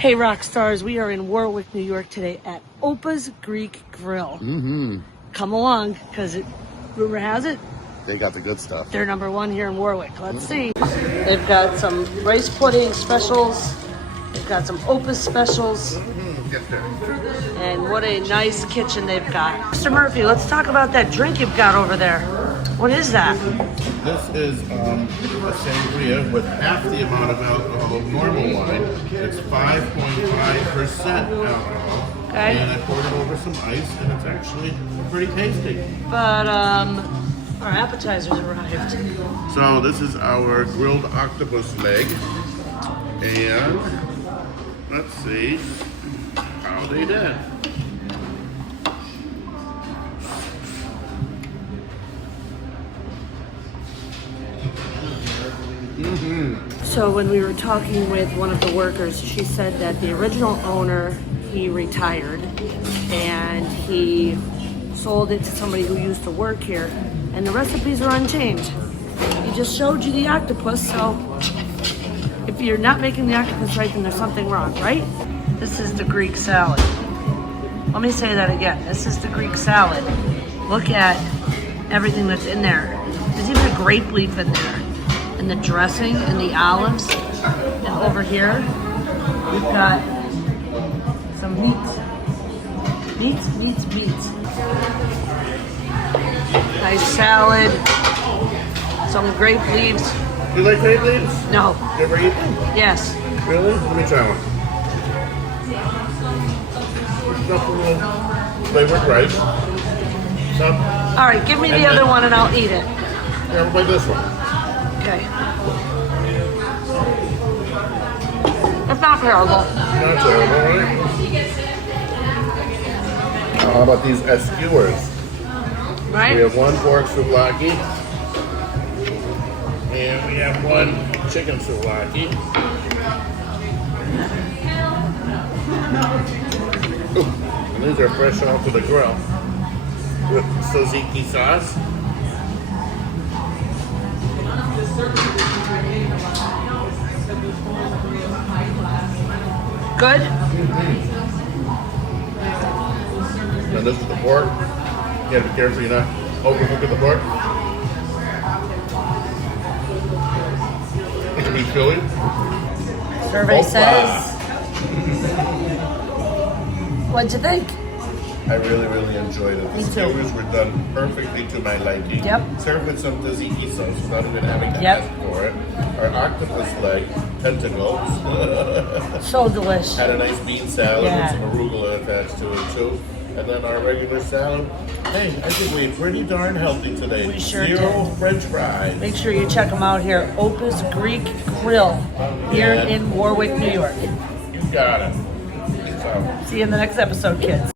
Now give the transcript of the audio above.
Hey rock stars, we are in Warwick, New York today at Opa's Greek Grill. Come along, because rumor has it, they got the good stuff. They're number one here in Warwick. Let's see. They've got some rice pudding specials. They've got some Opa's specials. And what a nice kitchen they've got. Mr. Murphy, let's talk about that drink you've got over there. What is that? This is a sangria with half the amount of alcohol of normal wine. It's 5.5% alcohol. Okay. And I poured it over some ice, and it's actually pretty tasty. But our appetizers arrived. So this is our grilled octopus leg. And let's see how they did. So when we were talking with one of the workers, she said that the original owner, he retired and he sold it to somebody who used to work here, and the recipes are unchanged. He just showed you the octopus, so if you're not making the octopus right, then there's something wrong, right? This is the Greek salad. Let me say that again. This is the Greek salad. Look at everything that's in there. There's even a grape leaf in there. And the dressing and the olives. And over here, we've got some meats. Meats. Nice salad. Some grape leaves. You like grape leaves? No. You ever eat them? Yes. Really? Let me try one. Stuff a little flavored rice. Some. All right, give me the other one and I'll eat it. Yeah, we'll play this one. Okay. It's not terrible. Not terrible, right? How about these skewers? Right? We have one pork souvlaki. And we have one chicken souvlaki. Ooh, and these are fresh off of the grill with Tzatziki sauce. Good? And this is the pork. You gotta be careful you're not overcooking the pork. It can be chewy. Survey says. What'd you think? I really enjoyed it. The skewers were done perfectly to my liking. Yep. Served with some tzatziki sauce without even having to ask for it. Our octopus leg, tentacles. So delish. Had a nice bean salad with some arugula attached to it too. And then our regular salad. Hey, I think we ate pretty darn healthy today. We sure Zero did. French fries. Make sure you check them out here. Opa's Greek Grill here in Warwick, New York. You got it. So. See you in the next episode, kids.